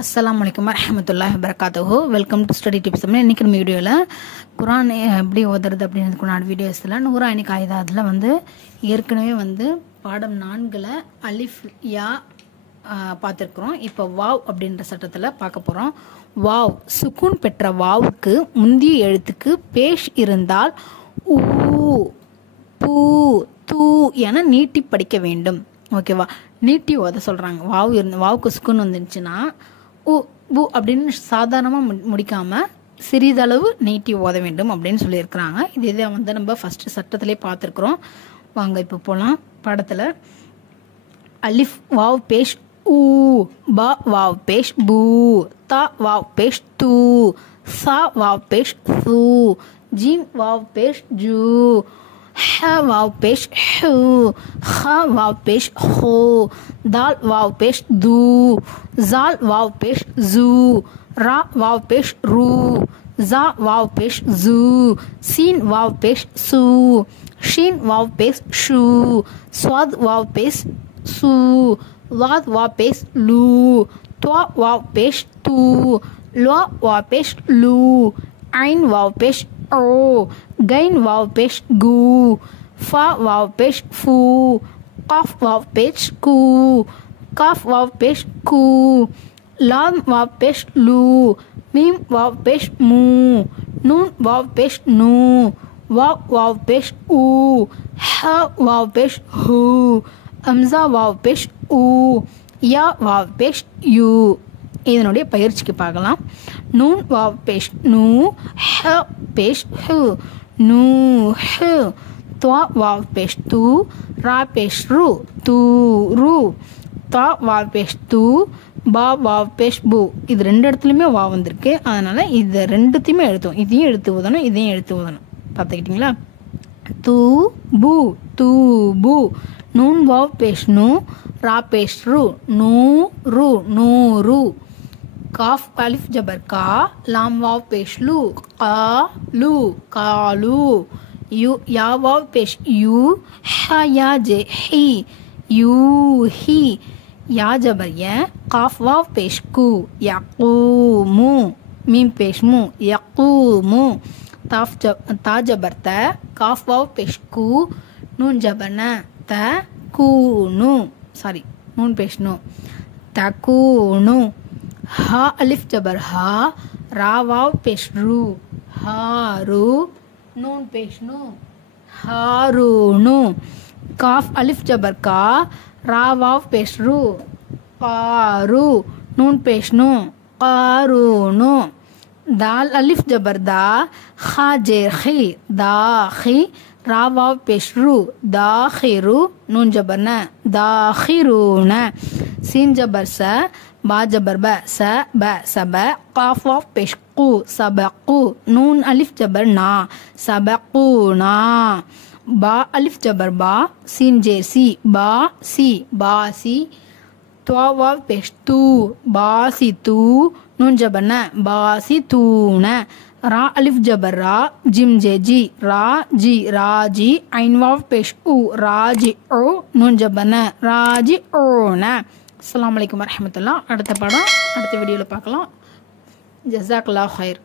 அஸ்ஸலாமுஅலைக்கும் வரஹ்மத்துல்லாஹி வபரகாத்துஹு. Welcome to study tips. இன்றைக்கி நம்ம வீடியோவில் குரான் எப்படி ஓதுறது அப்படின்றதுக்குண்டான வீடியோஸில் நூறா இன்னைக்கு ஆயுதாதில் ஏற்கனவே பாடம் 4ல் அலிஃப் யா பார்த்துருக்குறோம். இப்போ வாவ் அப்படின்ற சட்டத்தில் பார்க்க போகிறோம். வாவ் சுக்கூன் பெற்ற வாவுக்கு முந்திய எழுத்துக்கு பேஷ் இருந்தால் ஊ பூ தூ என நீட்டி படிக்க வேண்டும். ஓகேவா? நீட்டி ஓத சொல்கிறாங்க. வாவுக்கு சுக்குன்னு வந்துருந்துச்சுன்னா ஊ பூ அப்படின்னு சாதாரணமாக முடிக்காமல் சிறிதளவு நீட்டி ஓத வேண்டும் அப்படின்னு சொல்லியிருக்கிறாங்க. இதை நம்ம ஃபஸ்ட்டு சட்டத்திலே பார்த்துருக்குறோம். வாங்க இப்போ போகலாம் பாடத்தில். அலிஃப் வாவ் பேஷ் ஊ, பா வாவ் பேஷ் பூ, தா வாவ் பேஷ் தூ, சா வாவ் பேஷ் சூ, ஜீம் வாவ் பேஷ் ஜூ, ஹ வாவ் பேஷ் ஹூ, ஹ வாவ் பேஷ் ஹோ, தால் வாவ் பேஷ் தூ, ஜால் வாவ் பேஷ் ஜூ, ரா வாவ் பேஷ் ரூ, ஜா வாவ் பேஷ் ஜூ, சீன் வாவ் பேஷ் சூ, ஷீன் வாவ் பேஷ் ஷூ, ஸ்வாத் வாவ் பேஷ் சூ, லாத் வாவ் பேஷ் லூ, துவா வாவ் பேஷ் தூ, லுவா வாவ் பேஷ் லூ, ஐன் வாவ் பேஷ் ஓ, கைன் வாவ் பேஷ் கூ, ஃபா வாவ் பேஷ் ஃபூ, காஃப் வாவ் பேஷ் கூ, காஃப் வாவ் பேஷ் கூ, லாம் வாவ் பேஷ் லூ, மீம் வாவ் பேஷ் மூ, நூன் வாவ் பேஷ் நூ, வாவ் வாவ் பேஷ் ஊ, ஹ வாவ் பேஷ் ஹூ, அம்சா வாவ் பேஷ் ஊ, யா வாவ் பேஷ் யூ. இதனுடைய பயிற்சிக்கு பார்க்கலாம். நூன் வாவ் பேஷ் நூ, ஹ பேஷ் ஹு, நூ ஹு, துவா வாவ் பேஷ் தூ, ரா பேஷ் ரு, தூ ரு, தா வாவ் பேஷ் தூ, பா வாவ் பேஷ் பூ. இது ரெண்டு இடத்துலையுமே வா வந்திருக்கு. அதனால் இது ரெண்டுத்தையுமே எழுத்துவோம். இதையும் எடுத்து ஊதணும், இதையும் எடுத்து ஊதணும். பார்த்துக்கிட்டிங்களா? தூ பூ, தூ பூ. நூன் வாவ் பேஷ் நூ, ரா பேஷ் ரு, நூ ரு, நூ ரு. காஃப் அலிஃப் ஜபர் கா, லாம் வாவ் பேஷ் லூ, கா லூ, காலு. யூ யா வாவ் பேஷ் யூ, ஹ யா ஜே ஹி, யூ ஹி. யா ஜபர் ய, காஃப் வாவ் பேஷ் கு, யக்கூமு. மீம் பேஷ் மு, யக்கூமு. தா ஜபர் த, காஃப் வாவ் பேஷ் கு, நூன் ஜபர் ந, த கூனு. சாரி, நூன் பேஷ் நு, தக்கூனு. ஹா அலிஃப் ஜபர் ஹா, ரா வாவ் பேஷ் ரு, ஹாரு, நூன் பேஷ் நு, ஹாரூனு. காஃப் அலிஃப் ஜபர் கா, ரா வாவ் பேஷ் ரு, காரு, நூன் பேஷ் நு, காரூனு. தால் அலிஃப் ஜபர் தா, ஹா ஜேர் ஹி, தாஹி, ரா வாவ் பேஷ் ரு, தாஹிரு, நூன் ஜபர் ந, தாஹிரூன. சீன் ஜபர் ச, பா ஜபர் ப, ச ப சப. காஃப் வாவ் பேஷ் கு, சபகு, நூன் அலிஃப் ஜபர் நா, சபகுனா. பா அலிஃப் ஜபர் பா, சீன் ஜே சி, பா சி, பாசி. துவா வாவ் பேஷ் தூ, பாசி தூ, நூன் ஜபர் ந, பாசி தூன. ரா அலிஃப் ஜபர் ரா, ஜிம் ஜே ஜி, ரா ஜி, ராஜி. ஐன் வாவ் பேஷ் உ, ராஜி ஓ, நூன் ஜபர் ந, ராஜி ஓன. அஸ்ஸலாமு அலைக்கும் வரஹ்மத்துல்லாஹ். அடுத்த பாடம் அடுத்த வீடியோவில் பார்க்கலாம். ஜஸாக்கல்லாஹ் ஹைர்.